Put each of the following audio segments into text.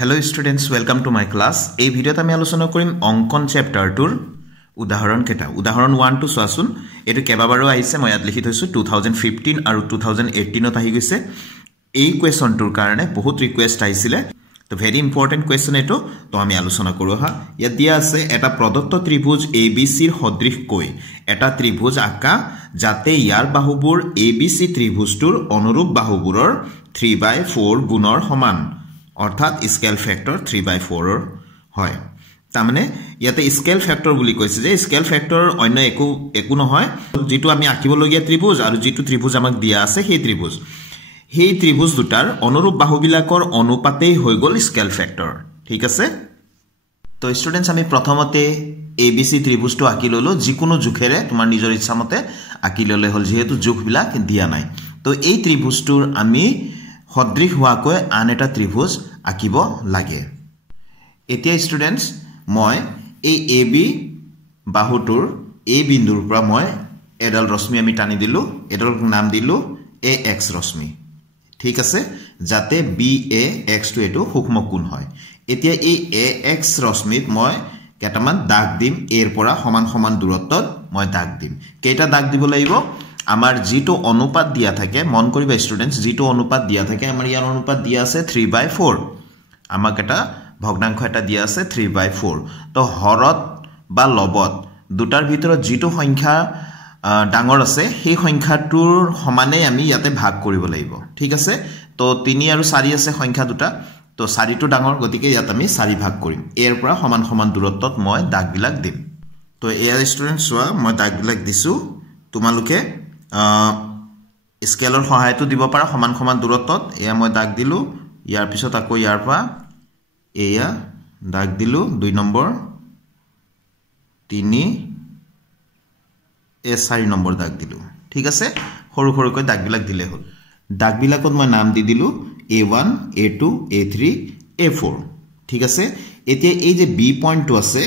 Hello students, welcome to my class. এই ভিডিওতে আমি আলোচনা কৰিম অঙ্কন চ্যাপ্টাৰটোৰ উদাহৰণ কেটা। উদাহৰণ 1 টো চোৱাচোন। এটো কেবাবাৰো আহিছে, মই ইয়াত লিখি থৈছো 2015 আৰু 2018 ত আহি গৈছে। এই কোৱেশ্যনটোৰ কাৰণে বহুত ৰিকুৱেষ্ট আহিছিলে। তো ভেৰি ইম্পৰ্টেন্ট কোৱেশ্যন এটো, তো আমি আলোচনা কৰো হা। ইয়াত দিয়া আছে এটা প্ৰদত্ত ত্ৰিভুজ ABC ৰ সদৃশ কৈ এটা ত্ৰিভুজ আঁকা যাতে ইয়াৰ বাহুবোৰ ABC ত্ৰিভুজটোৰ অনুৰূপ বাহুবোৰৰ 3/4 গুণৰ সমান। অর্থাৎ স্কেল ফ্যাক্টর 3/4 হয়। তারমানে ইয়াতে স্কেল ফ্যাক্টর বুলি কৈছে যে স্কেল ফ্যাক্টর অন্য একো নহয়, যেটো আমি আঁকিবলগীয়া ত্রিভুজ আৰু যেটো ত্ৰিভুজ আমাক দিয়া আছে সেই ত্ৰিভুজ দুটাৰ অনুৰূপ বাহুবিলাকৰ অনুপাতেই হৈ গল স্কেল ফ্যাক্টৰ। ঠিক আছে, তো স্টুডেন্টস আমি প্ৰথমতে ABC ত্ৰিভুজটো আঁকি ললো, যিকোনো জোখেৰে তোমাৰ নিজৰ ইচ্ছামতে আঁকি ললে হল, যেহেতু জোখবিলাক দিয়া নাই। তো এই ত্ৰিভুজটোৰ আমি সদৃশ হোৱাকৈ আন এটা ত্ৰিভুজ আঁকিব লাগে। এতিয়া স্টুডেন্টস মই এই AB বাহুটোৰ এই বিন্দুৰ পৰা মই এডাল ৰশ্মি আমি টানি দিলো, এডাল নাম দিলো AX ৰশ্মি। ঠিক আছে, যাতে BAX টো এটো সূক্ষ্ম কোণ হয়। এতিয়া এই AX ৰশ্মিত মই কেটামান দাগ দিম, এৰ পৰা সমান সমান দূৰত্বত মই দাগ দিম। কেইটা দাগ দিব লাগিব? আমাৰ যেটো অনুপাত দিয়া থাকে, মন কৰিবা স্টুডেন্টস, যেটো অনুপাত দিয়া থাকে, আমাৰ ইয়াৰ অনুপাত দিয়া আছে 3/4। আমাক এটা ভগ্নাংশ এটা দিয়া আছে 3/4। তো হৰত বা লবত দুটাৰ ভিতৰত যেটো সংখ্যা ডাঙৰ আছে সেই সংখ্যাটোৰ সমানে আমি ইয়াতে ভাগ কৰিব লাগিব। ঠিক আছে, তো 3 আৰু 4 আছে সংখ্যা দুটা, তো 4টো ডাঙৰ, গতিকে ইয়াত আমি 4 ভাগ কৰিম। এৰ পৰা সমান সমান দূৰত্বত মই দাগবিলাক দিম। তো এয়াৰ স্টুডেন্টস চোৱা, মই দাগবিলাক দিছো। তোমালোকে স্কেলৰ সহায়টো দিব পাৰা সমান সমান দূৰত্বত। এয়া মই দাগ দিলো, ইয়াৰ পিছত আকৌ ইয়াৰ পৰা এয়া দাগ দিলো 2 নম্বৰ, 3 4 নম্বৰ দাগ দিলো। ঠিক আছে, সৰু সৰুকৈ দাগবিলাক দিলে হল। দাগবিলাকত মই নাম দি দিলো A1 A2 A3 A4। ঠিক আছে, এতিয়া এই যে B পইণ্টটো আছে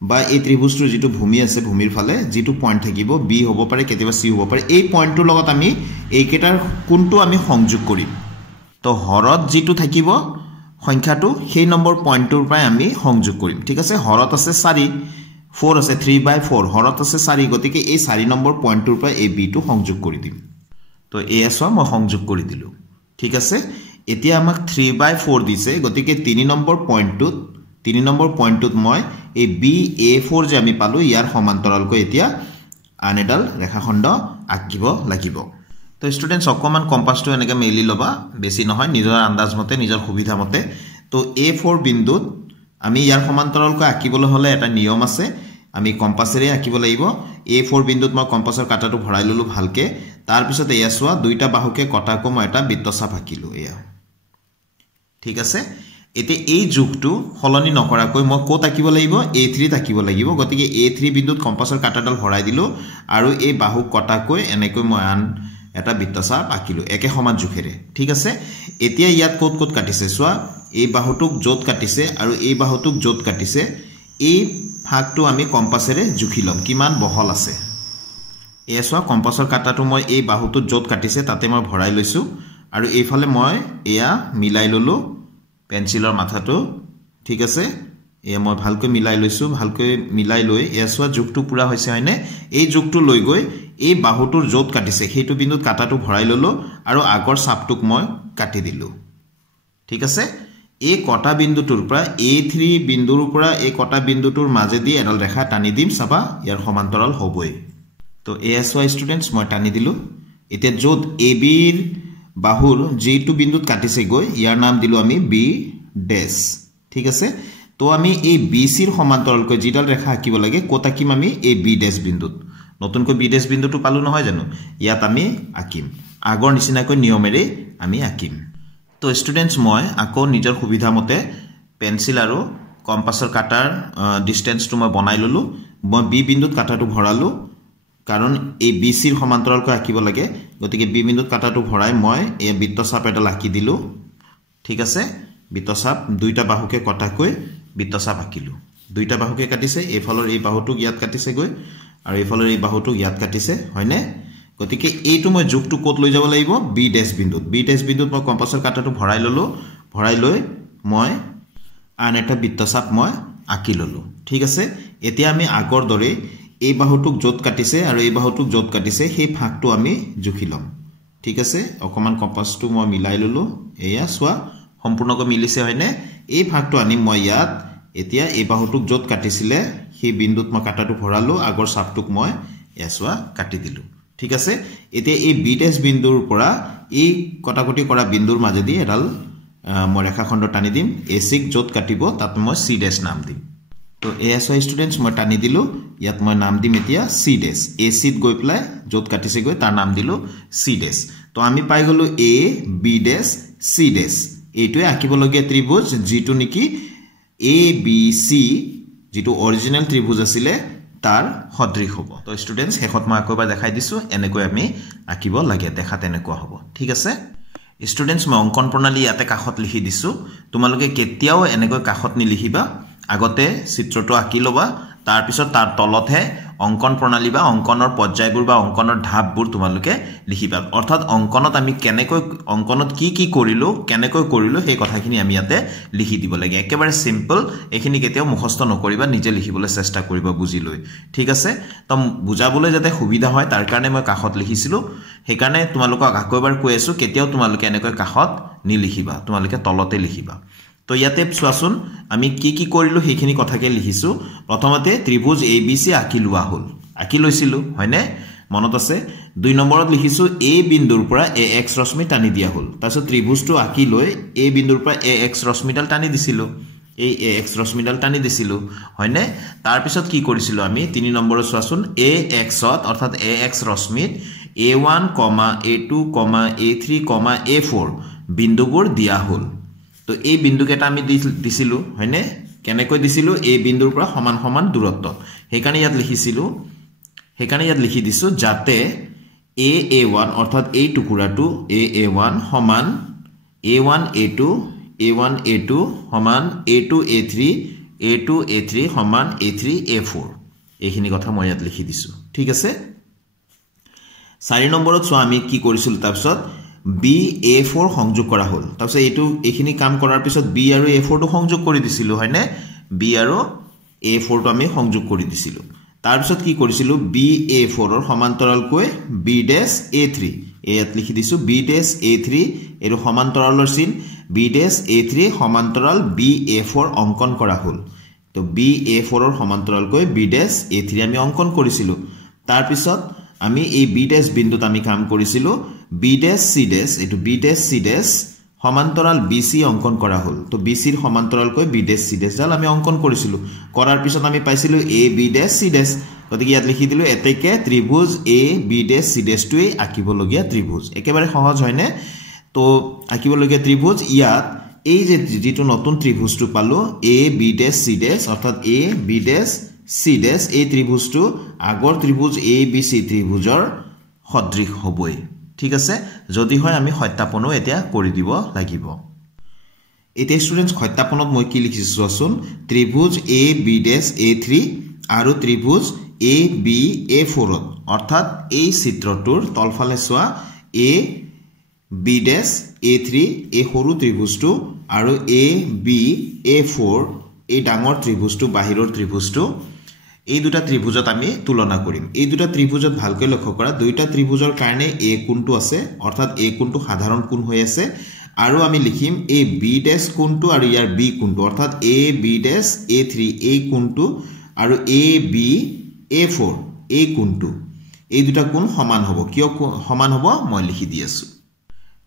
বা এই ত্ৰিভুজটোৰ যেটো ভূমি আছে, ভূমিৰ ফালে যেটো পইণ্ট থাকিব, B হ'ব পাৰে, কেতিয়াবা C হ'ব পাৰে। এই পইণ্টটোৰ লগত আমি এইকেটাৰ কোনটো আমি সংযোগ কৰিম। তো হৰত যেটো থাকিব সংখ্যাটো, সেই নম্বৰ পইণ্টটোৰ পৰা আমি সংযোগ কৰিম। ঠিক আছে, হৰত আছে 4 আছে 3/4, হৰত আছে 4, গতিকে এই 4 নম্বৰ পইণ্টটোৰ পৰা এই B টো সংযোগ কৰি দিম। তো এয়া চোৱা, মই সংযোগ কৰি দিলো। ঠিক আছে, এতিয়া আমাক 3/4 দিছে, গতিকে 3 নম্বৰ পইণ্টটোত মই এই BA4 যে আমি পালো, ইয়াৰ সমান্তৰালকৈ এতিয়া আন এডাল ৰেখাখণ্ড আঁকিব লাগিব। তো স্টুডেন্টস অকমান কম্পাসটো এনেকৈ মেলি লবা, বেছি নহয়, নিজৰ আন্দাজ মতে, নিজৰ সুবিধা মতে। তো A4 বিন্দুত আমি ইয়াৰ সমান্তৰালকৈ আঁকিবলৈ হলে এটা নিয়ম আছে, আমি কম্পাসেৰে আঁকিব লাগিব। A4 বিন্দুত মই কম্পাসৰ কাটাটো ভৰাই ললো ভালকে। তাৰ পিছত এয়া চোৱা, দুইটা বাহুকে কটাকৈ মই এটা বৃত্তচাপ আঁকিলো এয়া। ঠিক আছে, এতিয়া এই যোগটো সলনি নকৰাকৈ মই ক'ত আঁকিব লাগিব? A3 আঁকিব লাগিব। গতিকে A3 বিন্দুত কম্পাসৰ কাটাডাল ভৰাই দিলো আৰু এই বাহু কটাকৈ এনেকৈ মই আন এটা বৃত্তচাপ আঁকিলো একে সমান জোখেৰে। ঠিক আছে, এতিয়া ইয়াত ক'ত ক'ত কাটিছে চোৱা, এই বাহুটোক য'ত কাটিছে আৰু এই বাহুটোক য'ত কাটিছে, এই ভাগটো আমি কম্পাসেৰে জুখি লম কিমান বহল আছে। এয়া চোৱা, কম্পাসৰ কাটাটো মই এই বাহুটোত য'ত কাটিছে তাতে মই ভৰাই লৈছো আৰু এইফালে মই এয়া মিলাই ললো পেন্সিলৰ মাথাটো। ঠিক আছে, এয়া মই ভালকৈ মিলাই লৈছো, ভালকৈ মিলাই লৈ এয়া চোৱা যোগটো পুৰা হৈছে হয়নে। এই যোগটো লৈ গৈ এই বাহুটোৰ য'ত কাটিছে সেইটো বিন্দুত কাটাটো ভৰাই ললো আৰু আগৰ চাপটোক মই কাটি দিলো। ঠিক আছে, এই কটা বিন্দুটোৰ পৰা A3 বিন্দুৰ পৰা এই কটা বিন্দুটোৰ মাজেদি এডাল ৰেখা টানি দিম, চাবা ইয়াৰ সমান্তৰাল হ'বই। তো এয়া চোৱা স্টুডেন্টস, মই টানি দিলো। এতিয়া য'ত ABৰ বাহুৰ যেটো বিন্দুত কাটিছে গৈ, ইয়াৰ নাম দিলো আমি B ডেশ। ঠিক আছে, তো আমি এই BCৰ সমান্তৰালকৈ যেডাল ৰেখা আঁকিব লাগে, ক'ত আঁকিম আমি? এই B ডেশ বিন্দুত। নতুনকৈ B ডেশ বিন্দুটো পালো নহয় জানো, ইয়াত আমি আঁকিম আগৰ নিচিনাকৈ নিয়মেৰে আমি আঁকিম। তো স্টুডেন্টস মই আকৌ নিজৰ সুবিধা মতে পেন্সিল আৰু কম্পাসৰ কাটাৰ ডিস্টেন্সটো মই বনাই ললো। মই B বিন্দুত কাটাটো ভৰালো, কাৰণ এই BCৰ সমান্তৰালকৈ আঁকিব লাগে। গতিকে B বিন্দুত কাটাটো ভৰাই মই এই বৃত্তচাপ এডাল আঁকি দিলো। ঠিক আছে, বৃত্তচাপ দুইটা বাহুকে কটাকৈ বৃত্তচাপ আঁকিলো। দুইটা বাহুকে কাটিছে, এইফালৰ এই বাহুটোক ইয়াত কাটিছে গৈ আৰু এইফালৰ এই বাহুটোক ইয়াত কাটিছে হয়নে। গতিকে এইটো মই যোগটো ক'ত লৈ যাব লাগিব? B ডেশ বিন্দুত। B ডেশ বিন্দুত মই কম্পাসৰ কাটাটো ভৰাই ললো, ভৰাই লৈ মই আন এটা বৃত্তচাপ মই আঁকি ললো ঠিক আছে এতিয়া আমি আগৰ দৰে এই বাহুটোক যত কাটিছে আৰু এই বাহুটোক যত কাটিছে সেই ভাগটো আমি জুখি লম ঠিক আছে অকমান কম্পাসটো মই মিলাই ললো এয়া সোৱা সম্পূৰ্ণকৈ মিলিছে হয়নে এই ভাগটো আনি মই ইয়াত এতিয়া এই বাহুটোক যত কাটিছিলে সেই বিন্দুত মই কাটাটো ভৰালো আগৰ চাপটোক মই এসোৱা কাটি দিলো ঠিক আছে এতিয়া এই বি ডেশ বিন্দুৰ পৰা এই কটাকটি কৰা বিন্দুৰ মাজেদি এডাল মই ৰেখাখণ্ড টানি দিম এসিক যত কাটিব তাত মই সি ডেশ নাম দিম তো এসোৱা স্টুডেন্টস মই টানি দিলো ইয়াত মই নাম দিম এতিয়া সি ডেশ এসিত গৈ প্লাই যত কাটিছে গৈ তাৰ নাম দিলো সি ডেশ তো আমি পাই গলো এ বি ডেশ সি ডেশ এইটোৱে আঁকিবলগীয়া ত্ৰিভুজ যেটো নেকি এ বি সি যেটো অৰিজিনাল ত্ৰিভুজ আছিল তাৰ সদৃশ হ'ব তো স্টুডেন্টস হেখত মই আকবাৰ দেখাই দিছো এনেকৈ আমি আঁকিব লাগে দেখা তেনেকুৱা হ'ব ঠিক আছে স্টুডেন্টস মই অঙ্কন প্ৰণালী ইয়াতে কাখত লিখি দিছো তোমালোকে কেতিয়াও এনেকৈ কাখত নি লিখিবা আগতে চিত্ৰটো আঁকি লবা তাৰ পিছত তাৰ তলতহে অঙ্কন প্ৰণালী বা অঙ্কনৰ পৰ্যায়বোৰ বা অঙ্কনৰ ধাপবোৰ তোমালোকে লিখিবা অৰ্থাৎ অঙ্কনত আমি কেনেকৈ অঙ্কনত কি কৰিলো কেনেকৈ কৰিলো সেই কথাখিনি আমি ইয়াতে লিখি দিব লাগে একেবাৰে সিম্পল এখিনি কেতিয়াও মুখস্থ নকৰিবা নিজে লিখিবলৈ চেষ্টা কৰিবা বুজি লৈ ঠিক আছে তো বুজাবলৈ যাতে সুবিধা হয় তাৰ কাৰণে মই কাখত লিখিছিলো সেই কাৰণে তোমালোকক আকৌ এবাৰ কৈ আছো কেতিয়াও তোমালোকে এনেকৈ কাখত নি লিখিবা তোমালোকে তলতে লিখিবা তো ইয়াতে চোৱাচোন আমি কি কৰিলো সেইখিনি কথাকে লিখিছো প্ৰথমতে ত্ৰিভুজ ABC আঁকি লোৱা হল আঁকি লৈছিলো হয়নে মনত আছে 2 নম্বৰত লিখিছো A বিন্দুৰ পৰা AX ৰশ্মি টানি দিয়া হল তাৰছত ত্ৰিভুজটো আঁকি লৈ A বিন্দুৰ পৰা AX ৰশ্মিডাল টানি দিছিলো এই AX ৰশ্মিডাল টানি দিছিলো হয়নে তাৰ পিছত কি কৰিছিলো আমি 3 নম্বৰত চোৱাচোন AX ত অৰ্থাৎ AX ৰশ্মিত A1, A2, A3, A4 বিন্দুবোৰ দিয়া হল তো এই বিন্দু কেটা আমি দিছিলো হয়নে কেনেকৈ দিছিলো এই বিন্দুৰ পৰা সমান সমান দূৰত্ব হেকাৰণে ইয়াত লিখি দিছো যাতে A1 অৰ্থাৎ এই টুকুৰাটো A1 সমান A1 A2 A1 A2 সমান A2 A3 A2 A3 সমান A3 A4 এইখিনি কথা মই ইয়াত লিখি দিছো ঠিক আছে 4 নম্বৰত চোৱা আমি কি কৰিছিল তাৰপিছত B A4 সংযোগ কৰা হল তাৰপিছত এইখিনি কাম কৰাৰ পিছত B আৰু A4 টো সংযোগ কৰি দিছিলো হয়নে B আৰু A4 টো আমি সংযোগ কৰি দিছিলো তাৰ পিছত কি কৰিছিলো B A4 ৰ সমান্তৰালকৈ B ডেশ A3 ইয়াত লিখি দিছো B ডেশ A3 এৰ সমান্তৰালৰ চিন B ডেশ A3 সমান্তৰাল B A4 অঙ্কন কৰা হল তো B A4 ৰ সমান্তৰালকৈ B ডেশ A3 আমি অঙ্কন কৰিছিলো তাৰ পিছত আমি এই B ডেশ বিন্দুত আমি কাম কৰিছিলো B ডেশ C ডেশ এটো B ডেশ C ডেশ সমান্তৰাল BC অঙ্কন কৰা হল তো BC ৰ সমান্তৰালকৈ B ডেশ C ডেশ ডাল আমি অঙ্কন কৰিছিলো কৰাৰ পিছত আমি পাইছিলো A B ডেশ C ডেশ গতিকে ইয়াত লিখি দিলো এতেকে ত্ৰিভুজ A B ডেশ C ডেশ টোই আঁকিবলগীয়া ত্ৰিভুজ একেবাৰে সহজ হয়নে তো আঁকিবলগীয়া ত্ৰিভুজ ইয়াত এই যে যেটো নতুন ত্ৰিভুজটো পালো A B ডেশ C ডেশ অৰ্থাৎ A B ডেশ C ডেশ এই ত্ৰিভুজটো আগৰ ত্ৰিভুজ ABC ত্ৰিভুজৰ সদৃশ হবই ঠিক আছে যদি হয় আমি সত্যাপনো এতিয়া কৰি দিব লাগিব এতিয়া স্টুডেন্টস সত্যাপনত মই কি লিখিছো আসুন ত্ৰিভুজ A B ডেশ A3 আৰু ত্ৰিভুজ A B A4 অৰ্থাৎ এই চিত্ৰটোৰ তলফালে সোৱা A B ডেশ A3 এই সৰু ত্ৰিভুজটো আৰু A B A4 এই ডাঙৰ ত্ৰিভুজটো বাহিৰৰ ত্ৰিভুজটো এই দুটা ত্ৰিভুজত আমি তুলনা কৰিম এই দুটা ত্ৰিভুজত ভালকৈ লক্ষ্য কৰা দুইটা ত্ৰিভুজৰ কাৰণে A কোণটো আছে অৰ্থাৎ A কোণটো সাধাৰণ কোণ হৈ আছে আৰু আমি লিখিম A B ডেশ কোণটো আৰু ইয়াৰ B কোণটো অৰ্থাৎ A B ডেশ A3 এই কোণটো আৰু A B A4 এই কোণটো এই দুটা কোণ সমান হ'ব কিয় সমান হ'ব মই লিখি দি আছো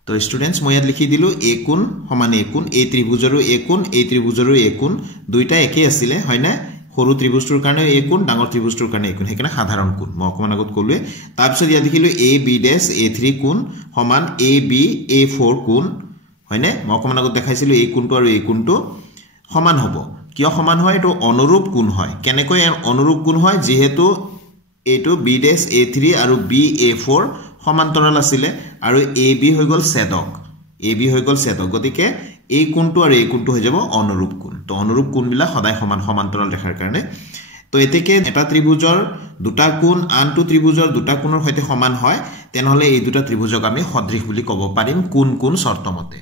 তো স্টুডেন্টস মই ইয়াত লিখি দিলো A কোণ সমান A কোণ এই ত্ৰিভুজৰো A কোণ এই ত্ৰিভুজৰো A কোণ দুইটা একে আছিল হয়নে সৰু ত্ৰিভুজটোৰ কাৰণে A কোণ ডাঙৰ ত্ৰিভুজটোৰ কাৰণে A কোণ হেকাৰণে সাধাৰণ কোণ মই অকমান আগত কলোৱে তাৰ পিছত ইয়াত লিখিলো A B ডেশ A3 কোণ সমান A B A4 কোণ হয়নে মই অকমান আগত দেখাইছিলো এই কোণটো আৰু এই কোণটো সমান হ'ব কিয় সমান হয় এটো অনুৰূপ কোণ হয় কেনেকৈ অনুৰূপ কোণ হয় যেহেতু এটো B ডেশ A3 আৰু B A4 সমান্তৰাল আছিল আৰু AB হৈ গল ছেদক AB হৈ গল ছেদক গতিকে এই কোণটো আৰু এই কোণটো হৈ যাব অনুৰূপ কোণ তো অনুৰূপ কোণবিলা সদায় সমান সমান্তৰাল ৰেখাৰ কাৰণে তো এতেকে এটা ত্ৰিভুজৰ দুটা কোণ আনটো ত্ৰিভুজৰ দুটা কোণৰ সৈতে সমান হয় তেনহলে এই দুটা ত্ৰিভুজক আমি সদৃশ বুলি ক'ব পাৰিম কোন কোন শৰ্তমতে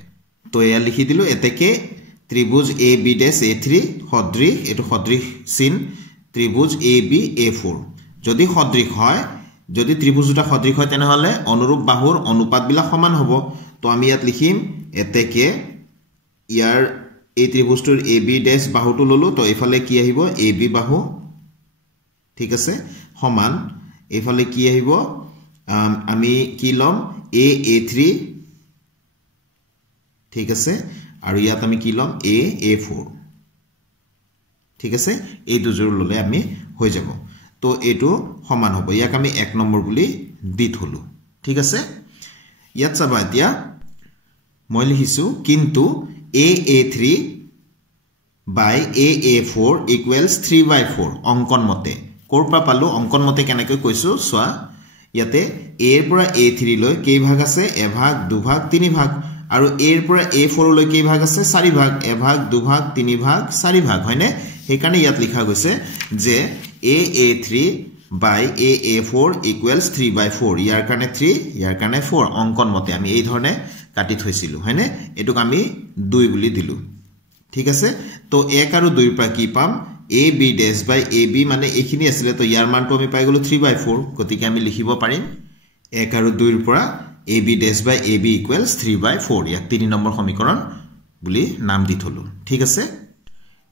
তো এয়া লিখি দিলো এতেকে ত্রিভুজ AB ড্যাশ A3 সদৃশ এটো সদৃশ চিন ত্রিভুজ AB A4 যদি সদৃশ হয় যদি ত্রিভুজ দুটা সদৃশ হয় তেনেহলে অনুৰূপ বাহুৰ অনুপাতবিলাক সমান হ'ব তো আমি ইয়াত লিখিম এতেকে ইয়াৰ এই ত্ৰিভুজটোৰ AB ড্যাশ বাহুটো ললো তো এফালে কি আহিব AB বাহু ঠিক আছে সমান এফালে কি আহিব আমি কি লম A3 ঠিক আছে আৰু ইয়াত আমি কি লম A4 ঠিক আছে এই দুজোৰ ললে আমি হৈ যাব তো এটো সমান হ'ব ইয়াক আমি 1 নম্বৰ বুলি দি থলো ঠিক আছে ইয়াত চাবা এতিয়া মই লিখিছো কিন্তু A3 by A4 equals 3/4 অঙ্কন মতে কৰপা পালো অঙ্কন মতে কেনেকৈ কৈছো সোৱা ইয়াতে A ৰ পৰা A3 লৈ কেই ভাগ আছে এভাগ দুভাগ তিনি ভাগ আৰু A ৰ পৰা A4 লৈ কেই ভাগ আছে চাৰি ভাগ এভাগ দুভাগ তিনি ভাগ চাৰি ভাগ হয়নে হেকাৰণে ইয়াত লিখা গৈছে যে A3 by A4 equals 3/4 ইয়াৰ কাৰণে 3 ইয়াৰ কাৰণে 4 অঙ্কন মতে আমি এই ধৰণে কাটি থৈছিলো হয়নে এটুক আমি 2 বুলি দিলু ঠিক আছে তো 1 আৰু 2 ৰ পৰা কি পাম AB dash by AB মানে এখিনি আছিল তো ইয়াৰ মানটো আমি পাই গলো 3/4 গতিকে আমি লিখিব পাৰিম 1 আৰু 2 ৰ পৰা AB dash by AB equals 3/4 ইয়াক 3 নম্বৰ সমীকৰণ বুলি নাম দি থলো ঠিক আছে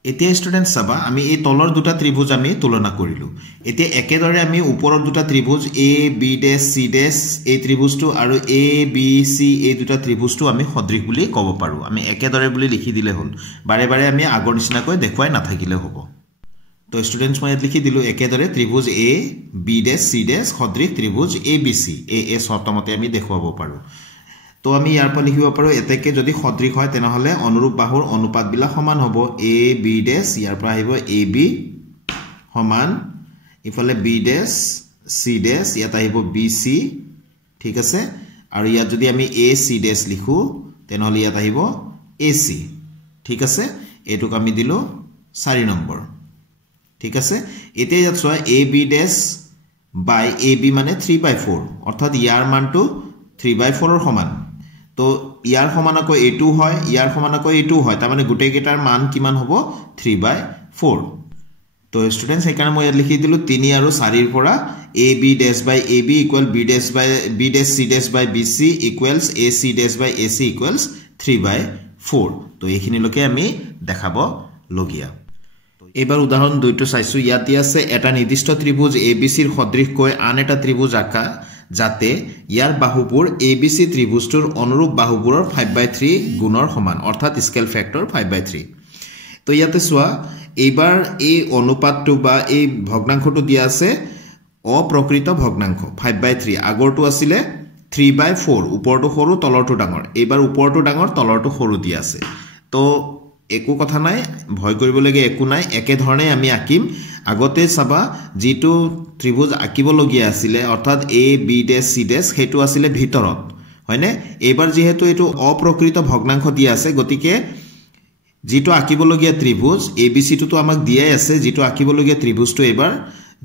এতিয়া স্টুডেন্ট সাবা আমি এই তলৰ দুটা ত্ৰিভুজ আমি তুলনা কৰিলো এতিয়া একেদৰে আমি ওপৰৰ দুটা ত্ৰিভুজ AB dash C dash এই ত্ৰিভুজটো আৰু ABC এই দুটা ত্ৰিভুজটো আমি সদৃশ বুলি ক'ব পাৰো আমি একেদৰে বুলি লিখি দিলে হ'ল বাৰে বাৰে আমি আগৰ নিচিনাকৈ দেখুৱাই নাথাকিলে হ'ব তো স্টুডেন্টস মই লিখি দিলো একেদৰে ত্ৰিভুজ AB dash C dash সদৃশ ত্ৰিভুজ ABC এই শৰ্তমতে আমি দেখুৱাব পাৰো তো আমি ইয়াৰ পৰা লিখিব পাৰো এতেকে যদি সদৃশ হয় তেনেহলে অনুৰূপ বাহুৰ অনুপাতবিলাক সমান হ'ব AB dash ইয়াৰ পৰা আহিব AB সমান ইফালে B dash C dash ইয়াত আহিব BC ঠিক আছে আৰু ইয়াত যদি আমি AC dash লিখো তেনেহলে ইয়াত আহিব AC ঠিক আছে এটুক আমি দিলো 4 নম্বৰ ঠিক আছে এতিয়া ইয়াত চোৱা AB dash by AB মানে 3/4 অৰ্থাৎ ইয়াৰ মানটো 3/4 ৰ সমান তো ইয়াৰ সমান আকৌ A2 হয় ইয়াৰ সমান আকৌ A2 হয় তাৰ মানে গুটেই কেটাৰ মান কিমান হ'ব 3/4 তো স্টুডেন্টস সেইকাৰণে মই ইয়াত লিখি দিলো 3 আৰু 4 ৰ পৰা AB dash by AB equal B dash C dash by BC equals AC dash by AC equals 3/4 তো এইখিনি লকে আমি দেখাব লগিয়া এবাৰ উদাহৰণ 2 টো চাইছো ইয়াতে আছে এটা নিৰ্দিষ্ট ত্ৰিভুজ ABC ৰ সদৃশ কৈ আন এটা ত্ৰিভুজ আকা যাতে ইয়াৰ বাহুবোৰ ABC ত্ৰিভুজটোৰ অনুৰূপ বাহুবোৰৰ 5/3 গুণৰ সমান অৰ্থাৎ স্কেল ফ্যাক্টৰ 5/3 তো ইয়াতে সোৱা এবাৰ এই অনুপাতটো বা এই ভগ্নাংশটো দিয়া আছে অপ্ৰকৃত ভগ্নাংশ 5/3 আগৰটো আছিল 3/4 ওপৰটো সৰু তলৰটো ডাঙৰ এবাৰ ওপৰটো ডাঙৰ তলৰটো সৰু দিয়া আছে তো একো কথা নাই ভয় কৰিবলগে একো নাই একে ধৰণে আমি আকিম আগতে সাবা যেটো ত্ৰিভুজ আকিব লগিয়া আছিল অৰ্থাৎ A B dash C dash হেতু আছিল ভিতৰত হয়নে এবাৰ যেহেতু এটো অপ্ৰকৃত ভগ্নাংশ দিয়া আছে গতিকে যেটো আকিব লগিয়া ত্ৰিভুজ ABC টো তো আমাক দিয়াই আছে যেটো আকিব লগিয়া ত্ৰিভুজটো এবাৰ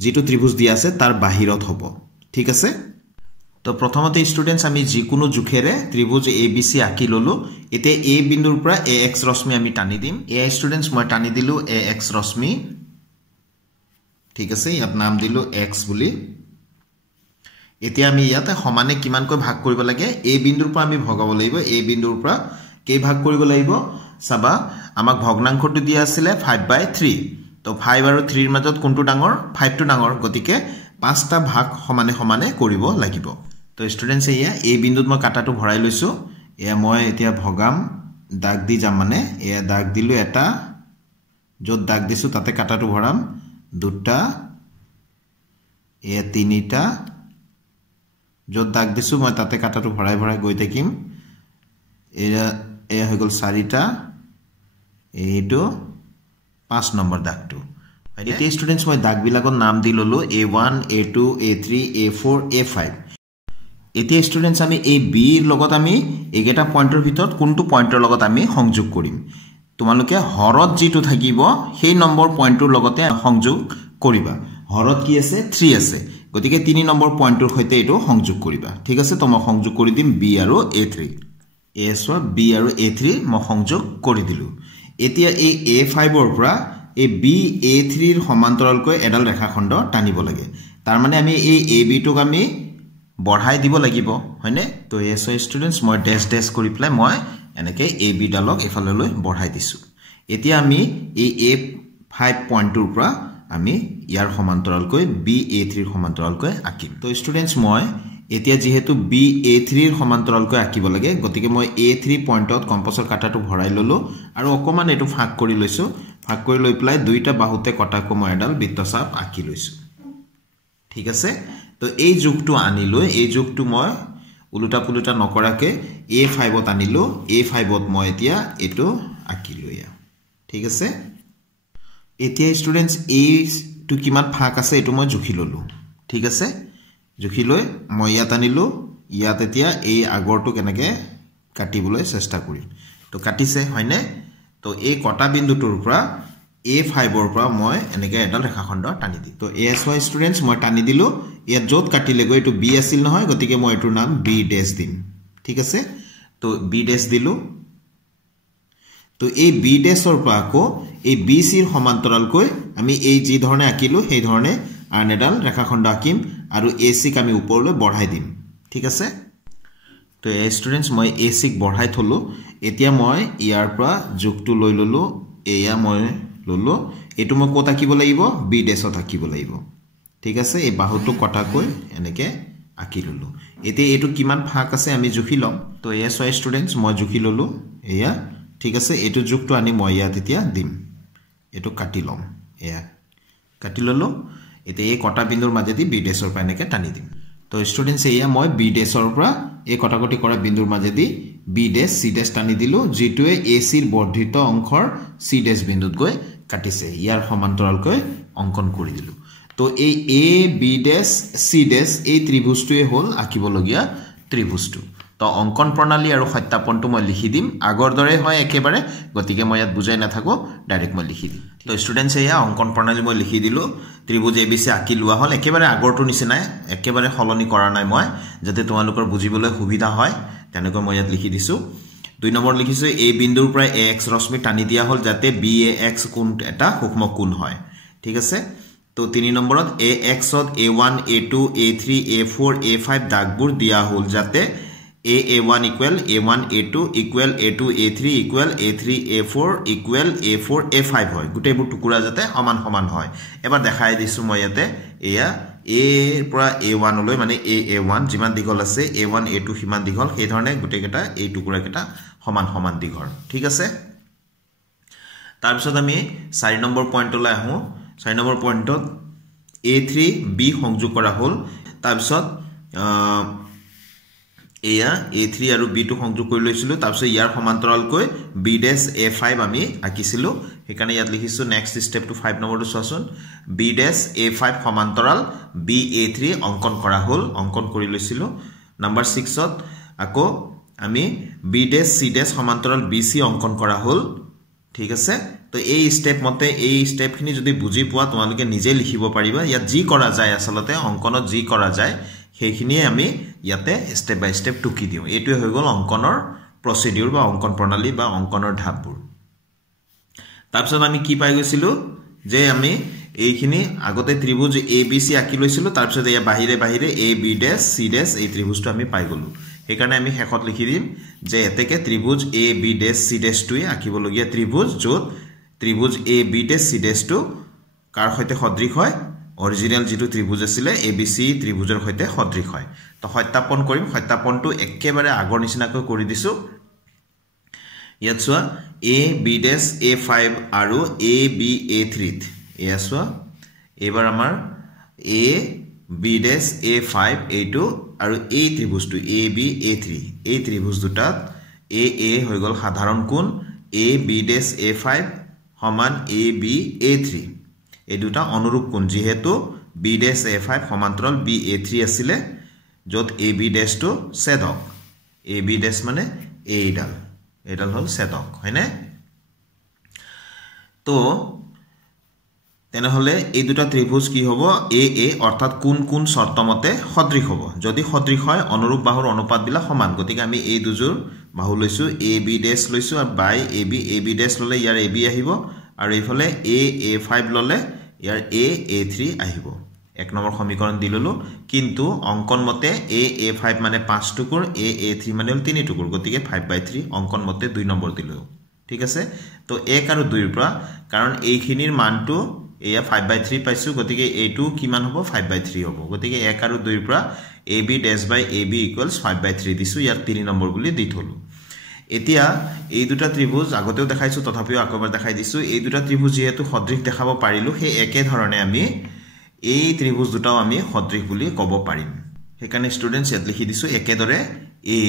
যেটো ত্ৰিভুজ দিয়া আছে তাৰ বাহিৰত হ'ব ঠিক আছে তো প্ৰথমতে স্টুডেন্টস আমি যিকোনো জুখেৰে ত্ৰিভুজ ABC আকি ললো এতে A বিন্দুৰ পৰা AX ৰশ্মি আমি টানি দিম স্টুডেন্টস মই টানি দিলো AX ৰশ্মি ঠিক আছে ইয়াত নাম দিলো X বুলি এতিয়া আমি ইয়াতে সমানে কিমানকৈ ভাগ কৰিব লাগে A বিন্দুৰ পৰা আমি ভগাব লাগিব A বিন্দুৰ পৰা কেই ভাগ কৰিব লাগিব সাবা আমাক ভগ্নাংশটো দিয়া আছিল 5/3 তো 5 আৰু 3 ৰ মাজত কোনটো ডাঙৰ 5 টো ডাঙৰ গতিকে 5টা ভাগ সমানে সমানে কৰিব লাগিব তো স্টুডেন্টস এয়া এই বিন্দুত মই কাটাটো ভৰাই লৈছো এয়া মই এতিয়া ভগাম দাগ দি যাম মানে এয়া দাগ দিলো এটা যত দাগ দিছো তাতে কাটাটো ভৰাম দুটা এয়া তিনিটা যত দাগ দিছো মই তাতে কাটাটো ভৰাই ভৰাই গৈ থাকিম এয়া হৈ গল 4টা এইটো 5 নম্বৰ দাগটো এতিয়া স্টুডেন্টস মই দাগ বিলাকৰ নাম দি ললো A1 A2 A3 A4 A5 এতিয়া স্টুডেন্টস আমি এই B ৰ লগত আমি একেটা পইণ্টৰ ভিতৰত কোনটো পইণ্টৰ লগত আমি সংযোগ কৰিম তোমালোকে হৰত যেটো থাকিব সেই নম্বৰ পইণ্টৰ লগতে সংযোগ কৰিবা হৰত কি আছে 3 আছে গতিকে 3 নম্বৰ পইণ্টৰ সৈতে এটো সংযোগ কৰিবা ঠিক আছে তো মই সংযোগ কৰি দিম B আৰু A3 এছৰ B আৰু A3 মই সংযোগ কৰি দিলো এতিয়া এই A5 ৰ পৰা এই BA3 ৰ সমান্তৰালকৈ এডাল ৰেখাখণ্ড টানিব লাগে তাৰ মানে আমি এই AB টোক আমি বঢ়াই দিব লাগিব হয়নে তো এসো ষ্টুডেন্টস মই ড্যাশ ড্যাশ কৰি প্লাই মই এনেকে AB ডালক এফালে লৈ বঢ়াই দিছো এতিয়া আমি এই A5 পইণ্টৰ পৰা আমি ইয়াৰ সমান্তৰালকৈ BA3 ৰ সমান্তৰালকৈ আঁকিম তো ষ্টুডেন্টস মই এতিয়া যেহেতু BA3 ৰ সমান্তৰালকৈ আঁকিব লাগে গতিকে মই A3 পইণ্টত কম্পাছৰ কাটাটো ভৰাই ললো আৰু অকমান এটো ফাক কৰি লৈছো ফাক কৰি লৈ প্লাই দুইটা বাহুতে কটাকো মই এডাল বৃত্তচাপ আঁকি লৈছো ঠিক আছে তো এই যোগটো আনিলো এই যোগটো মই উলুটা পুলুটা নকৰাকে A5 ত আনিলো A5 ত মই এতিয়া এটো আঁকিলো ইয়া ঠিক আছে এতিয়া ষ্টুডেন্টস এই টু কিমান ফাক আছে এটো মই জুখি ললো ঠিক আছে জুখি লৈ মই ইয়াত আনিলো ইয়াত এতিয়া এই আগৰটো কেনেকে কাটিবলৈ চেষ্টা কৰিম তো কাটিছে হয়নে তো এই কটা বিন্দুটোৰ পৰা A5 ৰ পৰা মই এনেকে এডাল ৰেখাখণ্ড টানি দি তো ASY ষ্টুডেন্টস মই টানি দিলো ইয়াত যত কাটিলে গৈ এটো B আছিল নহয় গতিকে মই এটোৰ নাম B ড্যাশ দিম ঠিক আছে তো B ড্যাশ দিলো তো এই B ড্যাশৰ পৰা আকৌ এই BC ৰ সমান্তৰালকৈ আমি এই যি ধৰণে আঁকিলো সেই ধৰণে আন এডাল ৰেখাখণ্ড আঁকিম আৰু AC ক আমি ওপৰলৈ বঢ়াই দিম ঠিক আছে তো এই ষ্টুডেন্টস মই AC ক বঢ়াই থলো এতিয়া মই ইয়াৰ পৰা যোগটো লৈ ললো এয়া মই ললো এটো মই কত আঁকিব লাগিব B ড্যাশত আঁকিব লাগিব ঠিক আছে এই বাহুটো কটাকৈ এনেকে আঁকি ললো এতিয়া এটো কিমান ফাক আছে আমি জুখি লম তো ASY ষ্টুডেন্টস মই জুখি ললো এয়া ঠিক আছে এটো যোগটো আনি মই ইয়াত এতিয়া দিম এটো কাটি লম এয়া কাটি ললো এতিয়া এই কটা বিন্দুৰ মাজেদি B ড্যাশৰ পৰা এনেকে টানি দিম তো ষ্টুডেন্টস এয়া মই B ড্যাশৰ পৰা এই কটাকটি কৰা বিন্দুৰ মাজেদি B ড্যাশ C ড্যাশ টানি দিলো যেটোৱে AC ৰ বৰ্ধিত অংশৰ C ড্যাশ বিন্দুত গৈ কাটিছে ইয়াৰ সমান্তৰালকৈ অঙ্কন কৰি দিলো তো এই A B dash C dash এই ত্ৰিভুজটোৱে হল আঁকিবলগীয়া ত্ৰিভুজটো তো অঙ্কন প্ৰণালী আৰু সত্যাপনটো মই লিখি দিম আগৰ দৰে হয় একেবাৰে গতিকে মই ইয়াত বুজাই নাথাকো ডাইৰেক্ট মই লিখি দিম তো ষ্টুডেন্টস এয়া অঙ্কন প্ৰণালী মই লিখি দিলো ত্ৰিভুজ ABC আঁকি লোৱা হল একেবাৰে আগৰটো নিচিনাই একেবাৰে হলনি কৰা নাই মই যাতে তোমালোকৰ বুজিবলৈ সুবিধা হয় তেনেকৈ মই ইয়াত লিখি দিছো 2 নম্বৰ লিখিছো এই বিন্দুৰ পৰা AX ৰশ্মি টানি দিয়া হল যাতে BAX কোণ এটা সূক্ষ্ম কোণ হয় ঠিক আছে তো 3 নম্বৰত AX ত A1 A2 A3 A4 A5 দাগবোৰ দিয়া হল যাতে A1 equal A1 A2 equal A2 A3 equal A3 A4 equal A4 A5 হয় গুটেইবোৰ টুকুৰা যাতে সমান সমান হয় এবাৰ দেখাই দিছো মই ইয়াতে এয়া A পৰা A1 লৈ মানে A1 যিমান দীঘল আছে A1 A2 সিমান দীঘল সেই ধৰণে গুটেইকেটা এই টুকুৰা কেটা সমান সমান দীঘল ঠিক আছে তাৰ পিছত আমি 4 নম্বৰ পইণ্টলৈ আহো 4 নম্বৰ পইণ্টত A3 B সংযোগ কৰা হল তাৰ পিছত এয়া A3 আৰু B টো সংযোগ কৰি লৈছিলো তাৰ পিছত ইয়াৰ সমান্তৰালকৈ B ড্যাশ A5 আমি আঁকিছিলো হেকানে ইয়াত লিখিছো নেক্সট স্টেপ টু 5 নম্বৰটো চোৱাচোন B ড্যাশ A5 সমান্তৰাল BA3 অঙ্কন কৰা হল অঙ্কন কৰি লৈছিলো নাম্বাৰ 6 ত আকৌ আমি B ড্যাশ C ড্যাশ সমান্তৰাল BC অঙ্কন কৰা হল ঠিক আছে তো এই স্টেপ মতে এই স্টেপখিনি যদি বুজি পোৱা তোমালোকে নিজে লিখিব পাৰিবা ইয়াত যি কৰা যায় আসলতে অঙ্কনত যি কৰা যায় সেইখিনিয়ে আমি ইয়াতে স্টেপ বাই স্টেপ টুকি দিও এটোৱে হৈ গল অঙ্কনৰ প্ৰসিডিউৰ বা অঙ্কন প্ৰণালী বা অঙ্কনৰ ধাপবোৰ তাৰপিছত আমি কি পাই গৈছিলো যে আমি এইখিনি আগতে ত্ৰিভুজ ABC আঁকি লৈছিলো তাৰপিছত এয়া বাহিৰে বাহিৰে AB ড্যাশ C ড্যাশ এই ত্ৰিভুজটো আমি পাই গলো হেকাৰণে আমি শেষত লিখি দিম যে এতেকে ত্ৰিভুজ AB ড্যাশ C ড্যাশ টোৱে আঁকিবলগীয়া ত্ৰিভুজ যত ত্ৰিভুজ AB ড্যাশ C ড্যাশ টো কাৰ সৈতে সদৃশ হয় অৰিজিনাল যেটো ত্ৰিভুজ আছিল ABC ত্ৰিভুজৰ সৈতে সদৃশ হয় তো সত্যাপন কৰিম সত্যাপনটো একেবাৰে আগৰ নিচিনাকৈ কৰি দিছো ইয়াত চোৱা AB ড্যাশ A5 আৰু AB A3 এয়া চোৱা এবাৰ আমাৰ AB ড্যাশ A5 এইটো আৰু এই ত্ৰিভুজটো AB A3 এই ত্ৰিভুজ দুটাত AA হৈ গল সাধাৰণ কোণ AB ড্যাশ A5 সমান AB A3 এই দুটা অনুৰূপ কোণ যেহেতু B ড্যাশ A5 সমান্তৰাল BA3 আছিল যত AB ড্যাশ টো ছেদক AB ড্যাশ মানে এইডাল হল ছেদক হয়নে তো তেনেহলে এই দুটা ত্ৰিভুজ কি হ'ব AA অৰ্থাৎ কোন কোন শৰ্তমতে সদৃশ হ'ব যদি সদৃশ হয় অনুৰূপ বাহুৰ অনুপাতবিলাক সমান গতিকে আমি এই দুজোৰ বাহু লৈছো এ বি ডেশ লৈছো আৰু বাই এ বি ডেশ ললে ইয়াৰ এ বি আহিব আৰু এইফালে a5 ললে ইয়াৰ a3 আহিব এক নম্বৰ সমীকৰণ দি ললো কিন্তু অঙ্কন মতে a5 মানে 5 টুকুৰ a3 মানে 3 টুকুৰ গতিকে 5/3 অঙ্কন মতে 2 নম্বৰ দিলো ঠিক আছে তো 1 আৰু 2 ৰ পৰা কাৰণ এইখিনিৰ মানটো এয়া 5/3 পাইছো গতিকে a2 কিমান হ'ব 5/3 হ'ব গতিকে 1 আৰু 2 ৰ পৰা ab dash by ab equals 5/3 দিছো ইয়াৰ 3 নম্বৰ বুলি দি থলো এতিয়া এই দুটা ত্ৰিভুজ আগতেও দেখাইছো তথাপিও আকবাৰ দেখাই দিছো এই দুটা ত্ৰিভুজ যেহেতু সদৃশ দেখাব পাৰিলো হে একে ধৰণে আমি এই ত্ৰিভুজ দুটাও আমি সদৃশ বুলি ক'ব পাৰিম হেকাৰণে ষ্টুডেন্টস ইয়াত লিখি দিছো একেদৰে a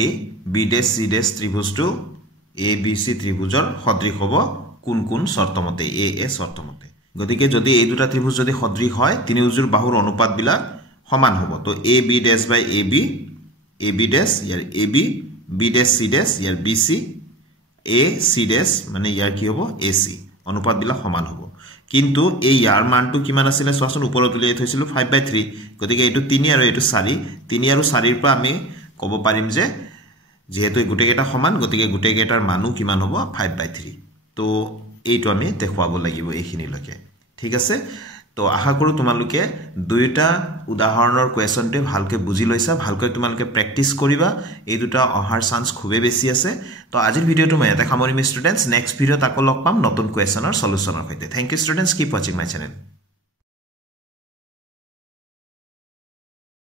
b dash c dash ত্ৰিভুজটো a b c ত্ৰিভুজৰ সদৃশ হ'ব কোন কোন শৰ্তমতে a শৰ্তমতে গতিকে যদি এই দুটা ত্ৰিভুজ যদি সদৃশ হয় তিনিউজুৰ বাহুৰ অনুপাত বিলাক সমান হ'ব তো a b dash by a b dash year a b b dash c dash year b c a c dash মানে ইয়াৰ কি হ'ব a c অনুপাত বিলাক সমান হ'ব কিন্তু এই ইয়াৰ মানটো কিমান আছিল সোৱাচোন ওপৰত উলিয়াই থৈছিল 5/3 গতিকে এটো 3 আৰু এটো 4 3 আৰু 4 ৰ পৰা আমি ক'ব পাৰিম যে যেহেতু গুটেকেটা সমান গতিকে গুটেকেটাৰ মানু কিমান হ'ব 5/3 তো এইটো আমি দেখুৱাব লাগিব এইখিনি লকে ঠিক আছে তো আশা কৰো তোমালোকে দুইটা উদাহৰণৰ কোৱেশ্যনটো ভালকৈ বুজি লৈছা ভালকৈ তোমালোকে প্ৰ্যাকটিস কৰিবা এই দুটা অহাৰ চান্স খুবে বেছি আছে তো আজিৰ ভিডিওটো মই এটা সামৰিম ষ্টুডেন্টস নেক্সট ভিডিওত আকৌ লগ পাম নতুন কোৱেশ্যনৰ সলিউশনৰ সৈতে thank you students keep watching my channel